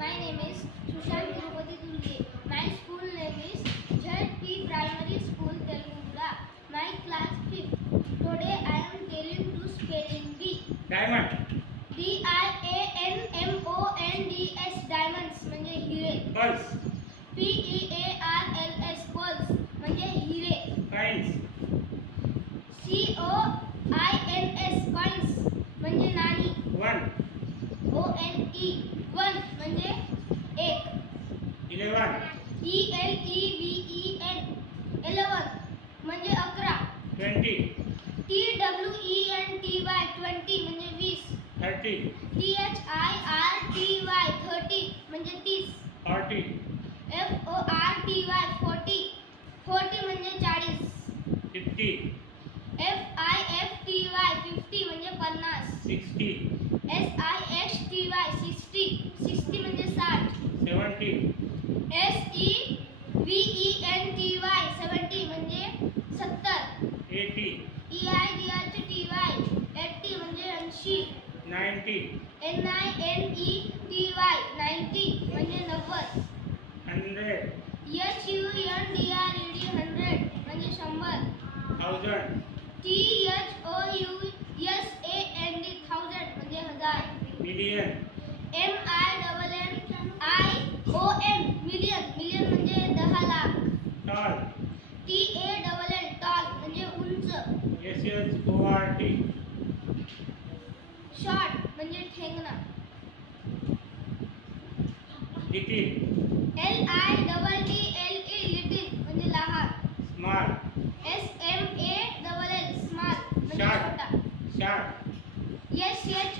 My name is Sushant Tirupati Durge. My school name is ZP Primary School, Teluguda. My class 5th. Today I am telling to spelling bee. Diamond. DIANMONDS diamonds म्हणजे हिरे. Pulse. PEARLS pearls म्हणजे हिरे. Coins. COINS coins म्हणजे नाणी. One. ONE one म्हणजे एक. 11. ELEVEN 11 म्हणजे 11. 20. TWENTY 20 म्हणजे 20. 30. THIRTY 30 म्हणजे 30. 40. FORTY 40 म्हणजे 40. 50. FIFTY 50 म्हणजे 50. 60. SIXTY 60 म्हणजे 60. 70. SEVENTY 70 म्हणजे 70. 80. EIGHTY 80 म्हणजे 80. 90. NINETY 90 म्हणजे 90. 100. HUNDRED 100 म्हणजे 100. 1000. THOUSAND 1000 म्हणजे 1000. Million. MILLION मिलियन म्हणजे 10 लाख. Tall. TALL टॉल म्हणजे उंच. SHORT. शॉर्ट म्हणजे ठेंगणा. Little. LITTLE लिटिल म्हणजे लहान. Small. SMALL स्मॉल म्हणजे Short. छोटा. Sharp. SHORT